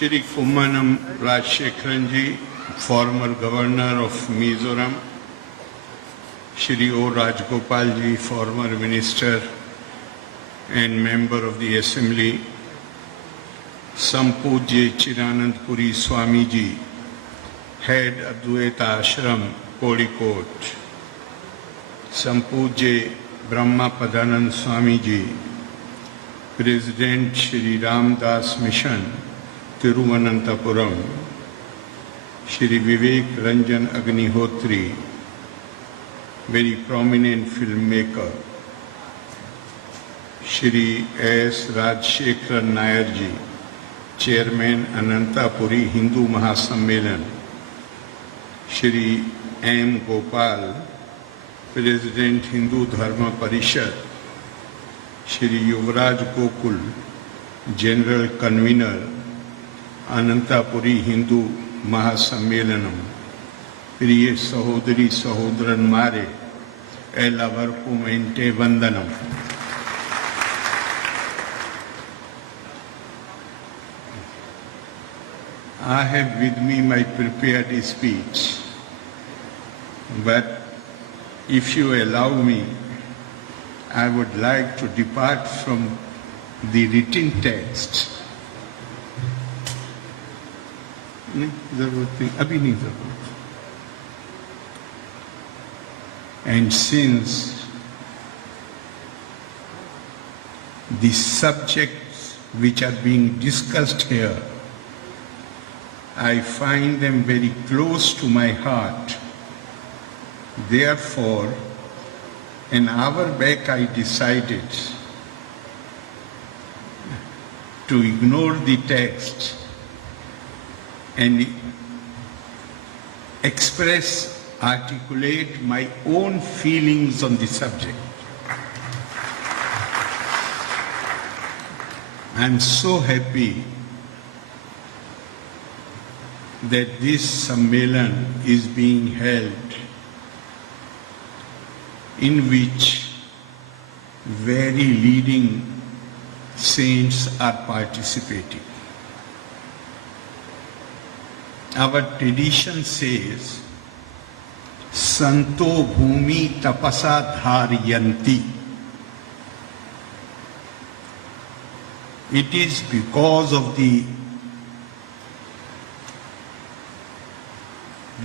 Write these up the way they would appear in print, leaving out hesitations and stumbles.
Shri Kummanam Rajshekharanji, former governor of Mizoram, Shri O. Rajgopalji, former minister and member of the assembly, Sampujya Chiranandpuri Swamiji, head Advaita Ashram, Kozhikode, Sampujya Brahma Padanand Swamiji, President Shri Ramdas Mission, Tiruvananthapuram, Shri Vivek Ranjan Agnihotri, very prominent filmmaker, Shri S. Rajshekharan Nayarji, Chairman Anantapuri Hindu Mahasammelan, Shri M. Gopal, President Hindu Dharma Parishad, Shri Yuvraj Gokul, General Convener, Anantapuri Hindu Mahasammelanam, Priya Sahodari Sahodran Mare, Elavarku Mente Vandanam. I have with me my prepared speech, but if you allow me, I would like to depart from the written text. And since the subjects which are being discussed here, I find them very close to my heart. Therefore, an hour back I decided to ignore the text and articulate my own feelings on the subject. I am so happy that this Sammelan is being held, in which very leading saints are participating. Our tradition says, Santo Bhumi Tapasa Dharyanti. It is because of the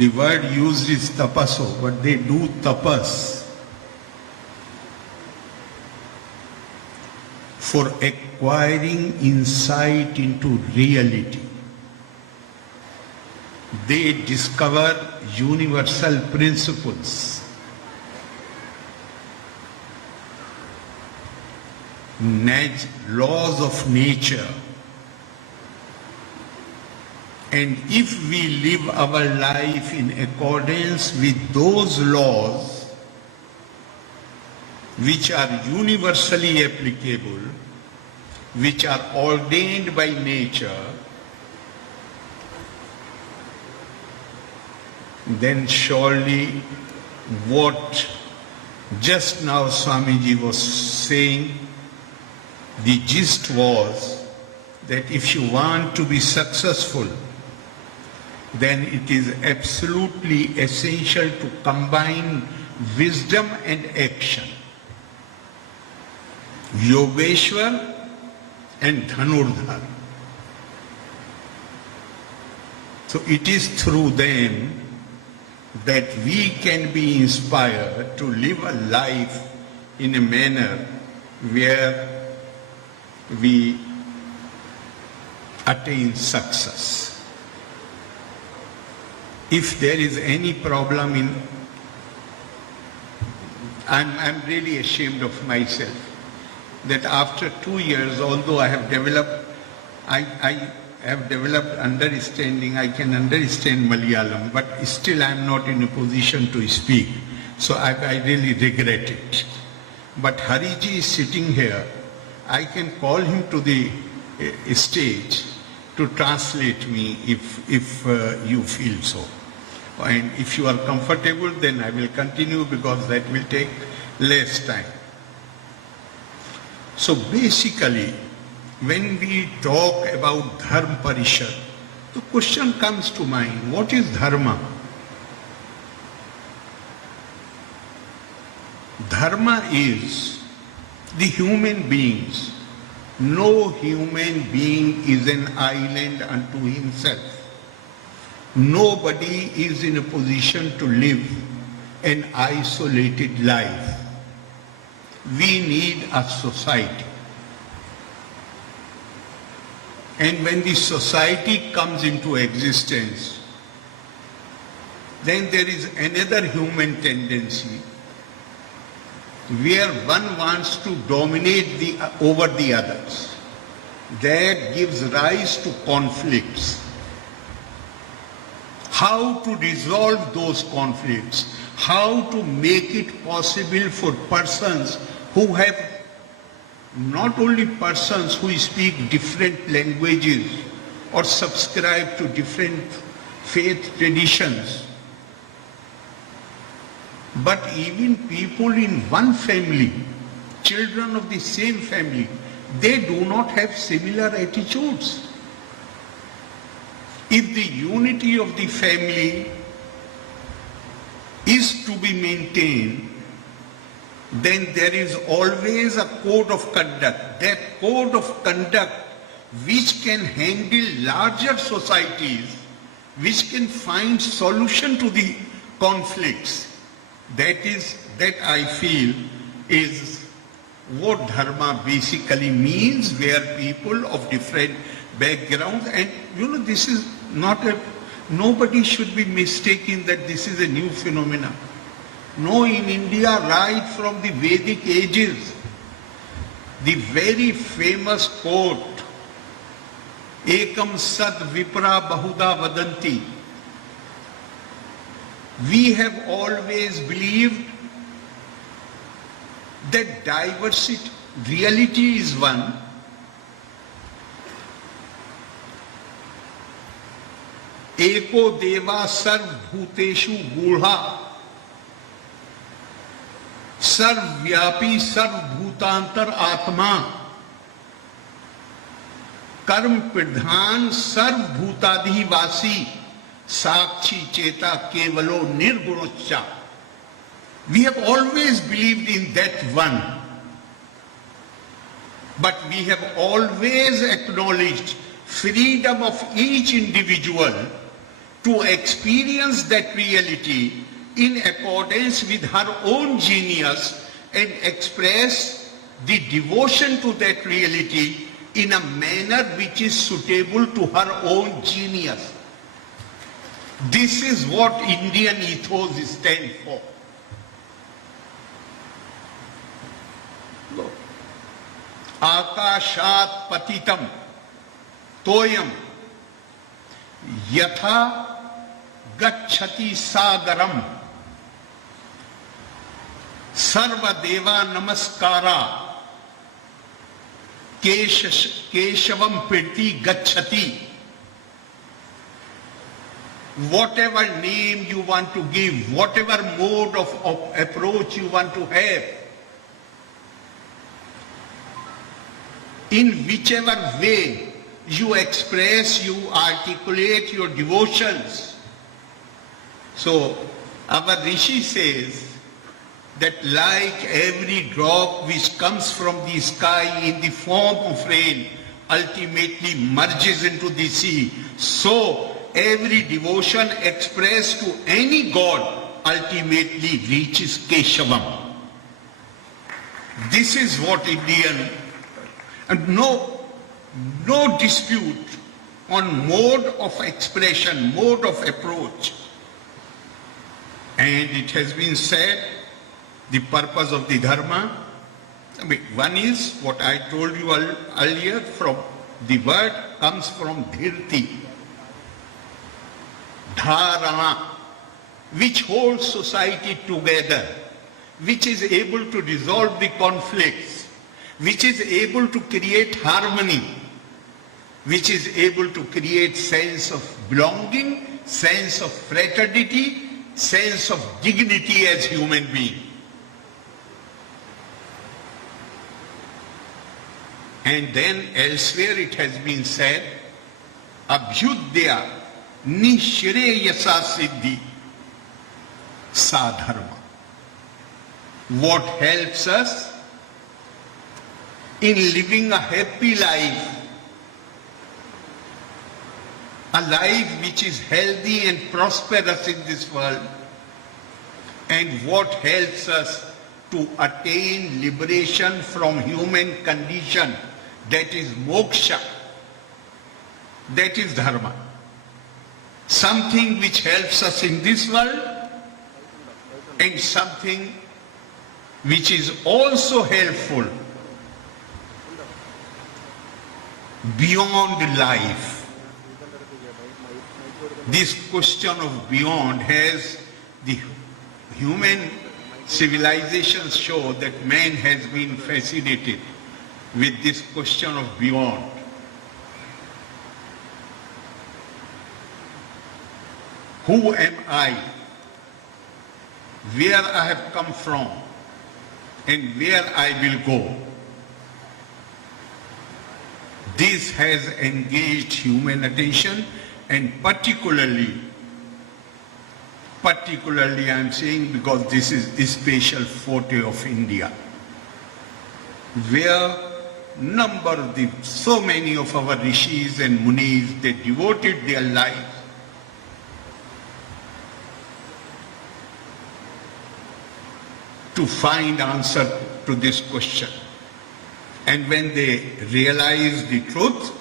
word used is tapaso, but they do tapas for acquiring insight into reality. They discover universal principles, laws of nature. And if we live our life in accordance with those laws which are universally applicable, which are ordained by nature, then surely what just now Swamiji was saying, the gist was that if you want to be successful, then it is absolutely essential to combine wisdom and action. Yogeshwar and Dhanurdhar. So it is through them that we can be inspired to live a life in a manner where we attain success. If there is any problem I'm really ashamed of myself that after 2 years, although I have developed understanding, I can understand Malayalam, but still I am not in a position to speak. So I really regret it. But Hariji is sitting here. I can call him to the stage to translate me if you feel so. And if you are comfortable, then I will continue because that will take less time. So basically, when we talk about Dharma Parishad, The question comes to mind, what is dharma? Dharma is the human beings. No human being is an island unto himself. Nobody is in a position to live an isolated life. We need a society. And when the society comes into existence, then there is another human tendency where one wants to dominate over the others. That gives rise to conflicts. How to resolve those conflicts? How to make it possible for persons who have, not only persons who speak different languages or subscribe to different faith traditions, but even people in one family, children of the same family, they do not have similar attitudes. If the unity of the family is to be maintained, then there is always a code of conduct. That code of conduct which can handle larger societies, which can find solution to the conflicts. That I feel is what dharma basically means, where people of different backgrounds, and this is nobody should be mistaken that this is a new phenomenon. No, in India, right from the Vedic ages, the very famous quote, Ekam Sad Vipra Bahuda Vadanti. We have always believed that diversity, reality is one. Eko Deva Sarv Bhuteshu Gudha सर्वव्यापी सर्वभूतांतर आत्मा कर्म प्रधान सर्वभूताधिवासी साक्षी चेता केवलो निर्गुणोच्चा. We have always believed in that one, but we have always acknowledged freedom of each individual to experience that reality in accordance with her own genius and express the devotion to that reality in a manner which is suitable to her own genius. This is what Indian ethos stands for. Akashat patitam toyam yatha gacchati sagaram sarva deva namaskara keshavam priti gacchati. Whatever name you want to give, whatever mode of approach you want to have, in whichever way you express, you articulate your devotions. So our Rishi says that like every drop which comes from the sky in the form of rain ultimately merges into the sea, so every devotion expressed to any god ultimately reaches Keshavam. This is what Indian, and no dispute on mode of expression, mode of approach. And it has been said, the purpose of the dharma, one is what I told you earlier, from the word comes from dhirti, dharana, which holds society together, which is able to resolve the conflicts, which is able to create harmony, which is able to create sense of belonging, sense of fraternity, sense of dignity as human being. And then elsewhere it has been said abhyudya nishreyasa siddhi sadharma. What helps us in living a happy life, a life which is healthy and prosperous in this world, and what helps us to attain liberation from human condition, that is moksha, that is dharma. Something which helps us in this world and something which is also helpful beyond life. This question of beyond has the human civilizations show that man has been fascinated with this question of beyond. Who am I? Where I have come from and where I will go. This has engaged human attention, and particularly I am saying because this is a special forte of India, where so many of our rishis and munis, they devoted their lives to find answer to this question. And when they realize the truth,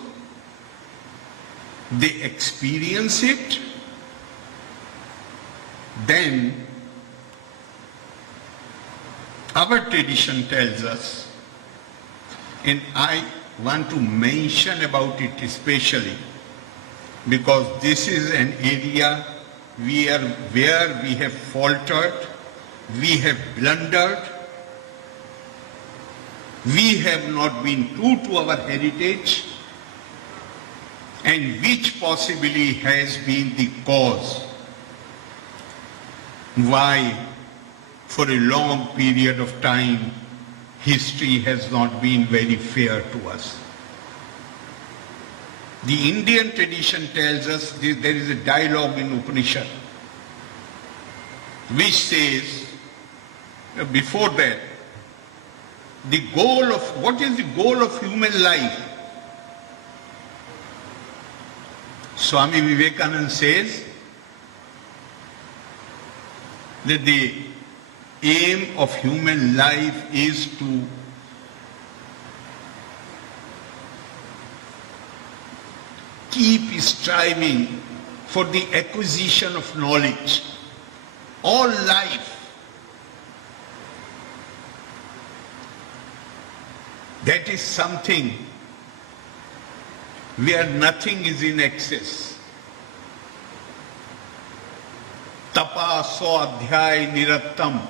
they experience it, then our tradition tells us, and I want to mention about it especially because this is an area where we have faltered, we have blundered, we have not been true to our heritage, and which possibly has been the cause why for a long period of time history has not been very fair to us. The Indian tradition tells us there is a dialogue in Upanishad which says, before that, what is the goal of human life? Swami Vivekananda says that the aim of human life is to keep striving for the acquisition of knowledge. All life. That is something where nothing is in excess. Tapa swadhyay nirattam,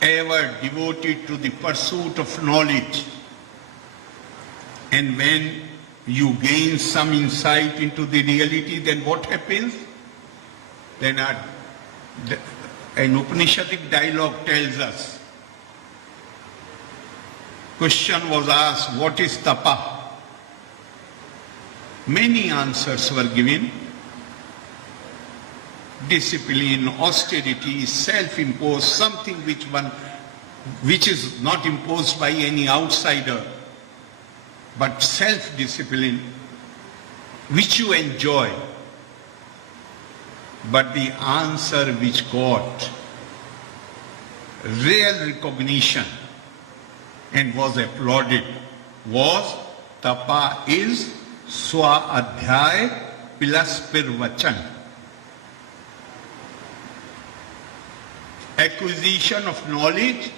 ever devoted to the pursuit of knowledge. And when you gain some insight into the reality, then what happens? Then an Upanishadic dialogue tells us. Question was asked, what is tapa? Many answers were given. Discipline, austerity, self-imposed, something which is not imposed by any outsider, but self-discipline, which you enjoy. But the answer which got real recognition and was applauded was tapa is swa-adhyay plus pirvachan. Acquisition of knowledge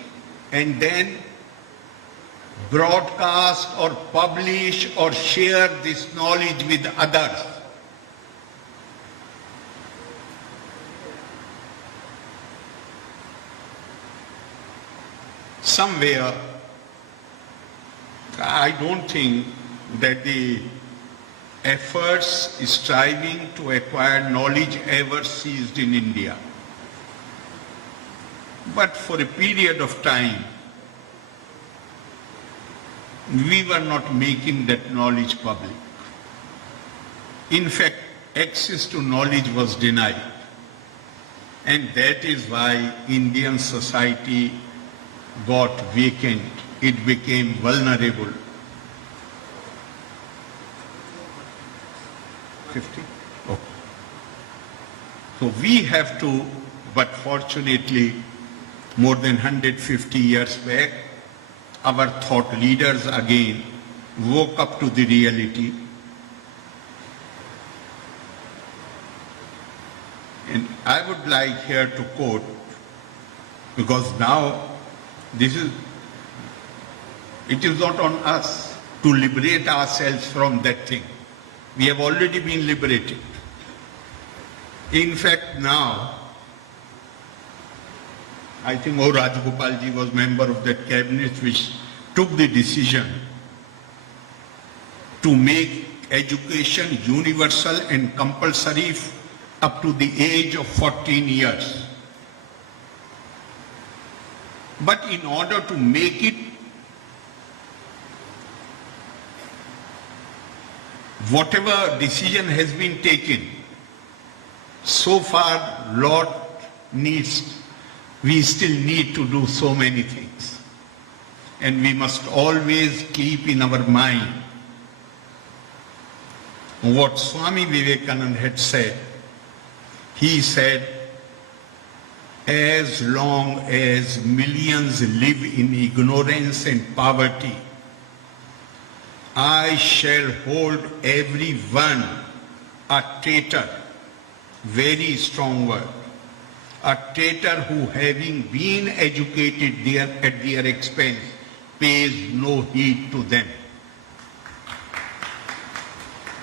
and then broadcast or publish or share this knowledge with others. Somewhere, I don't think that the efforts striving to acquire knowledge ever ceased in India. But for a period of time, we were not making that knowledge public. In fact, access to knowledge was denied. And that is why Indian society got vacant. It became vulnerable. 50? Okay. So we have to, but fortunately, more than 150 years back, our thought leaders again woke up to the reality. And I would like here to quote, because now it is not on us to liberate ourselves from that thing. We have already been liberated. In fact, now, I think Rajgopal ji was member of that cabinet which took the decision to make education universal and compulsory up to the age of 14 years. But in order to make it, whatever decision has been taken, so far, Lord we still need to do so many things. And we must always keep in our mind what Swami Vivekananda had said. He said, as long as millions live in ignorance and poverty, I shall hold everyone a traitor, very strong word, a traitor who, having been educated at their expense, pays no heed to them.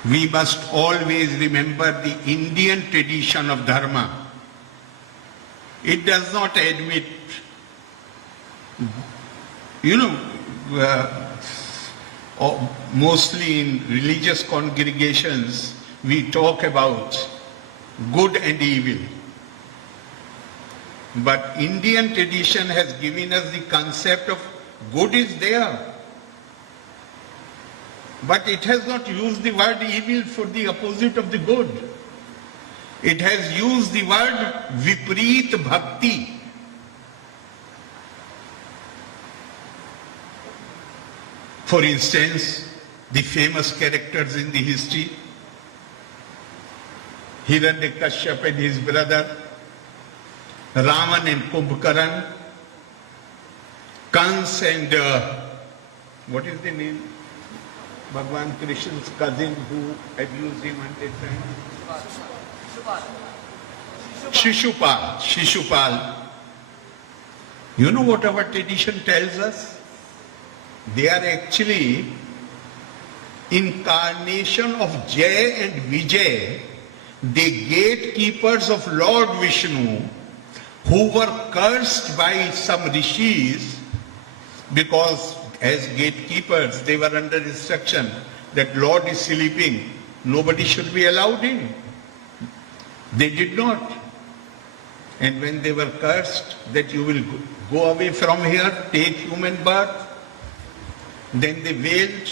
We must always remember the Indian tradition of dharma. It does not admit, mostly in religious congregations, we talk about good and evil. But Indian tradition has given us the concept of good is there. But it has not used the word evil for the opposite of the good. It has used the word Viparit Bhakti. For instance, the famous characters in the history, Hiranyakashipu and his brother, Ravan and Kumbhakaran, Kans and what is the name? Bhagwan Krishna's cousin who abused him at that time? Shishupal. You know what our tradition tells us? They are actually incarnation of Jay and Vijay, the gatekeepers of Lord Vishnu, who were cursed by some rishis because as gatekeepers they were under instruction that Lord is sleeping, nobody should be allowed in. They did not. And when they were cursed that you will go away from here, take human birth, then they wailed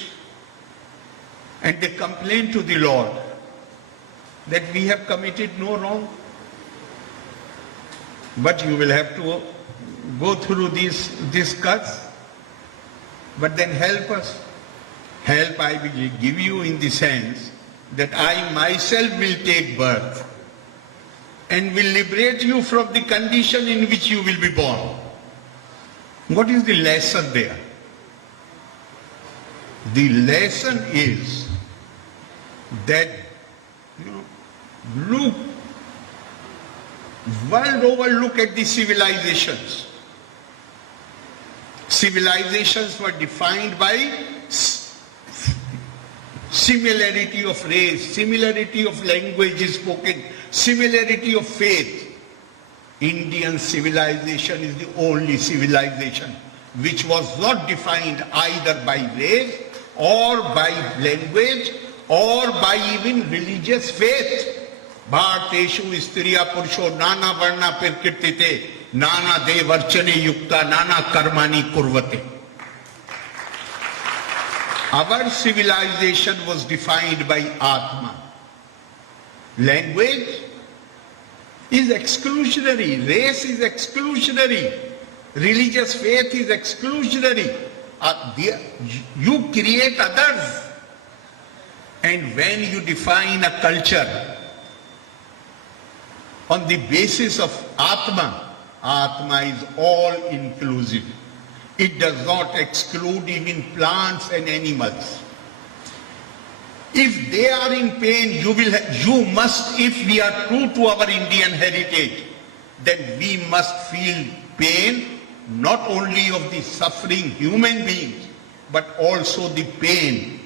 and they complained to the Lord that we have committed no wrong. But you will have to go through this curse. But then help us. Help I will give you in the sense that I myself will take birth and will liberate you from the condition in which you will be born. What is the lesson there? The lesson is that, look, world over, look at the civilizations. Civilizations were defined by similarity of race, similarity of languages spoken, similarity of faith. Indian civilization is the only civilization which was not defined either by race or by language or by even religious faith. Bharteshu Istriya Purusho Nana Varna Pirkirtite Nana Devarchane Yukta Nana Karmani Kurvate. Our civilization was defined by Atma. Language is exclusionary. Race is exclusionary. Religious faith is exclusionary. You create others. And when you define a culture on the basis of Atma, Atma is all inclusive. It does not exclude even plants and animals. If they are in pain, you must, if we are true to our Indian heritage, then we must feel pain not only of the suffering human beings, but also the pain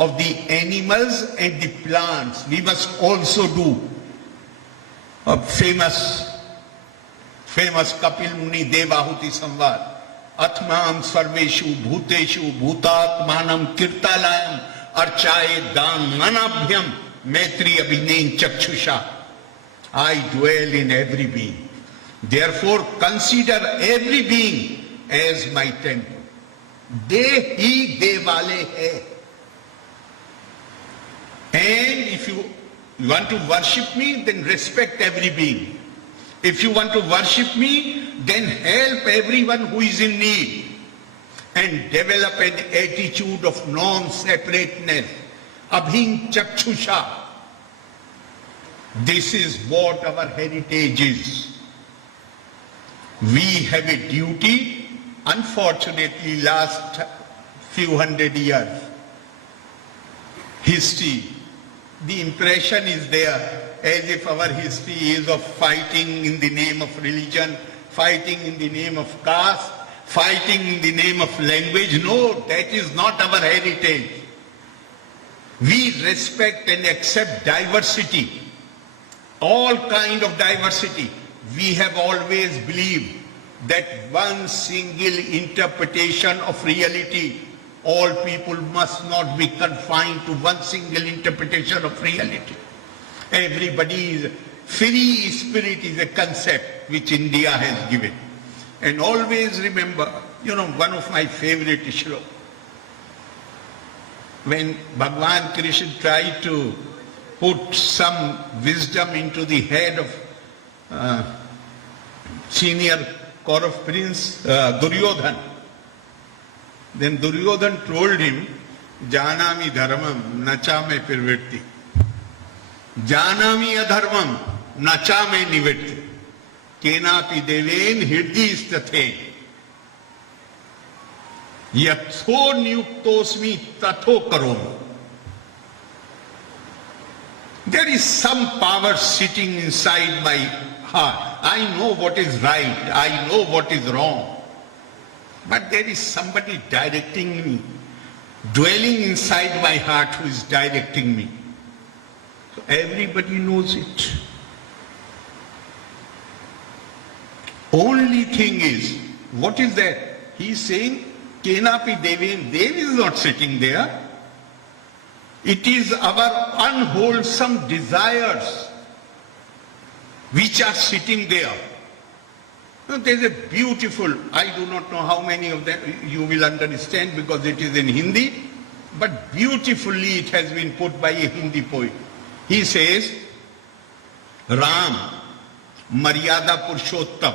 of the animals and the plants. We must also do a famous Kapil Muni Devahuti Samvad. Atmam Sarveshu Bhuteshu Bhutatmanam Kirtalayam Archaye Dam Manabhyam Maitri Abhinain Chakshusha. I dwell in every being. Therefore consider every being as my temple. De hi de wale hai. And if you want to worship me, then respect every being. If you want to worship me, then help everyone who is in need. And develop an attitude of non-separateness. Abhin Chakshusha. This is what our heritage is. We have a duty, unfortunately, last few hundred years. History, the impression is there as if our history is of fighting in the name of religion, fighting in the name of caste, fighting in the name of language. No, that is not our heritage. We respect and accept diversity, all kind of diversity. We have always believed that one single interpretation of reality, all people must not be confined to one single interpretation of reality. Everybody is free spirit is a concept which India has given. And always remember, one of my favorite shlokas, when Bhagwan Krishna tried to put some wisdom into the head of senior Kaurav prince Duryodhan, then Duryodhan told him, Janami dharmam nachame pirvirti. Janami adharmam nachame nivirti. Kenapi deven hirdistathe. Yatho nyuktosmi tatho karom. There is some power sitting inside my heart. I know what is right. I know what is wrong. But there is somebody directing me, dwelling inside my heart who is directing me. So everybody knows it. Only thing is, what is that? He is saying, Kenapi Devin. Dev is not sitting there. It is our unwholesome desires which are sitting there. Now, there is a beautiful, I do not know how many of them you will understand because it is in Hindi, but beautifully it has been put by a Hindi poet. He says, Ram, Maryada Purushottam,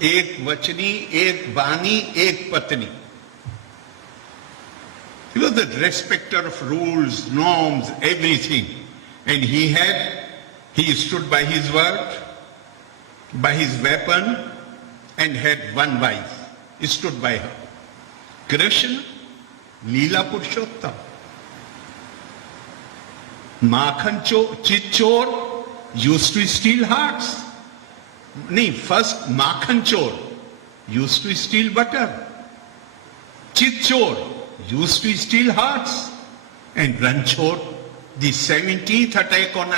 Ek Vachani, Ek Bani, Ek Patni. He was the respecter of rules, norms, everything. And he stood by his word, by his weapon, and had one wife. He stood by her. Krishna, Leela Purushottam. Makhan Chitchor used to steal hearts. First Makhan Chor used to steal butter. Chitchor used to steal hearts. And Ranchor, the 17th attack on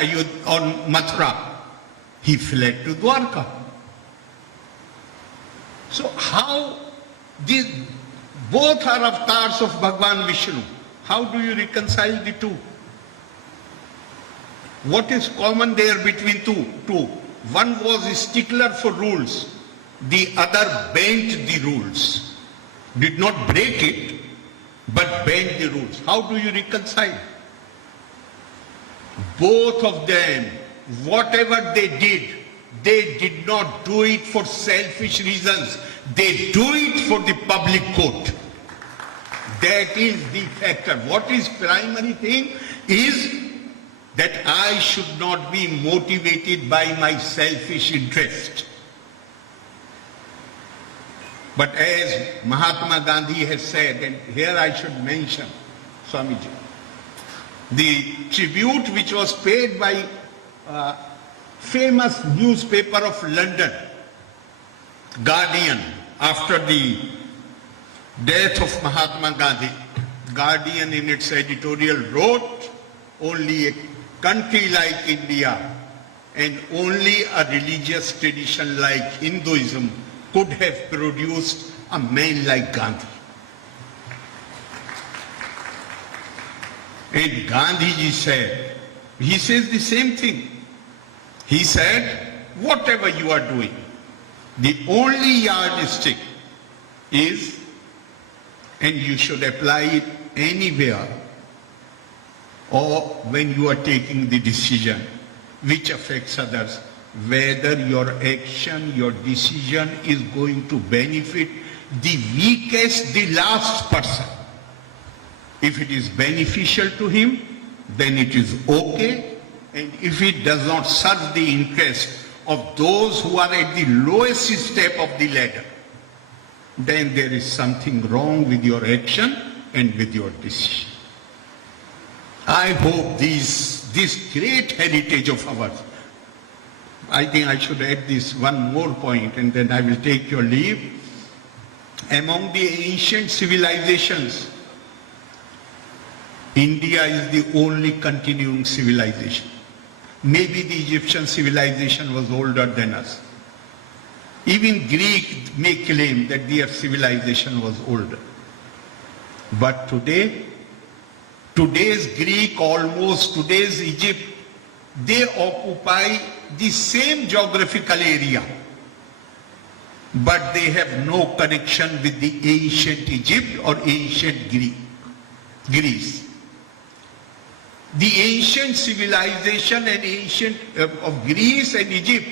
Mathura, he fled to Dwarka. So how these both are avatars of Bhagwan Vishnu? How do you reconcile the two? What is common there between two? One was a stickler for rules. The other bent the rules. Did not break it, but bent the rules. How do you reconcile? both of them, whatever they did not do it for selfish reasons. They do it for the public good. That is the factor. What is primary thing is that I should not be motivated by my selfish interest. But as Mahatma Gandhi has said, and here I should mention, Swamiji, the tribute which was paid by famous newspaper of London, Guardian, after the death of Mahatma Gandhi. Guardian in its editorial wrote, only a country like India and only a religious tradition like Hinduism could have produced a man like Gandhi. And Gandhiji said, he says the same thing. He said, whatever you are doing, the only yardstick is, and you should apply it anywhere or when you are taking the decision which affects others, whether your action, your decision is going to benefit the weakest, the last person. If it is beneficial to him, then it is okay. And if it does not serve the interest of those who are at the lowest step of the ladder, then there is something wrong with your action and with your decision. I hope this great heritage of ours, I think I should add this one more point and then I will take your leave. Among the ancient civilizations, India is the only continuing civilization. Maybe the Egyptian civilization was older than us. Even Greek may claim that their civilization was older. But today's Greek, almost today's Egypt, they occupy the same geographical area. But they have no connection with the ancient Egypt or ancient Greece. The ancient civilization and ancient of Greece and Egypt,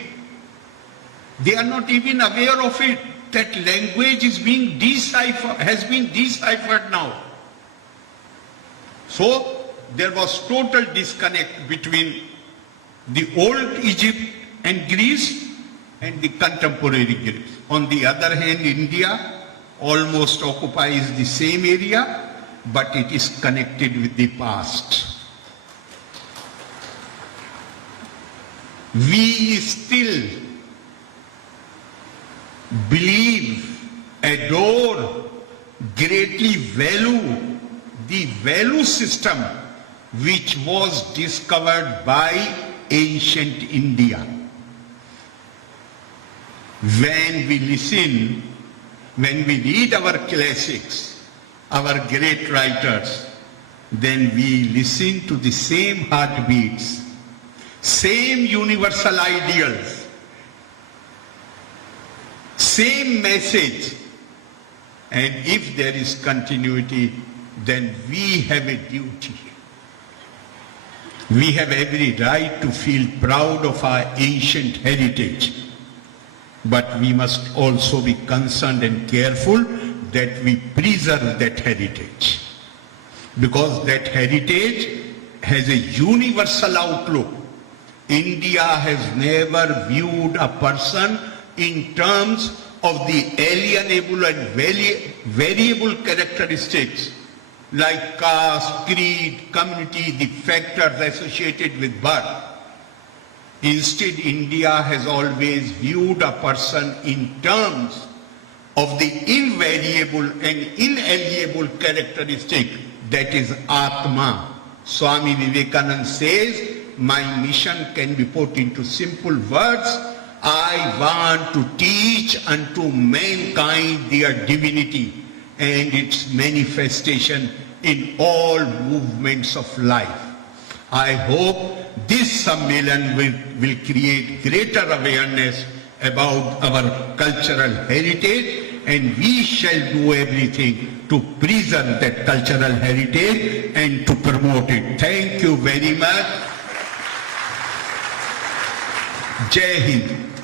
they are not even aware of it. That language is being deciphered, has been deciphered now. So there was total disconnect between the old Egypt and Greece and the contemporary Greece. On the other hand, India almost occupies the same area, but it is connected with the past. We still believe, adore, greatly value the value system which was discovered by ancient India. When we listen, when we read our classics, our great writers, then we listen to the same heartbeats, same universal ideals, same message. And if there is continuity, then we have a duty. We have every right to feel proud of our ancient heritage. But we must also be concerned and careful that we preserve that heritage. Because that heritage has a universal outlook. India has never viewed a person in terms of the alienable and variable characteristics like caste, creed, community, the factors associated with birth. Instead, India has always viewed a person in terms of the invariable and inalienable characteristic, that is Atma. Swami Vivekananda says, my mission can be put into simple words. I want to teach unto mankind their divinity and its manifestation in all movements of life. I hope this Sammelan will create greater awareness about our cultural heritage, and we shall do everything to preserve that cultural heritage and to promote it. Thank you very much. Jai Hind.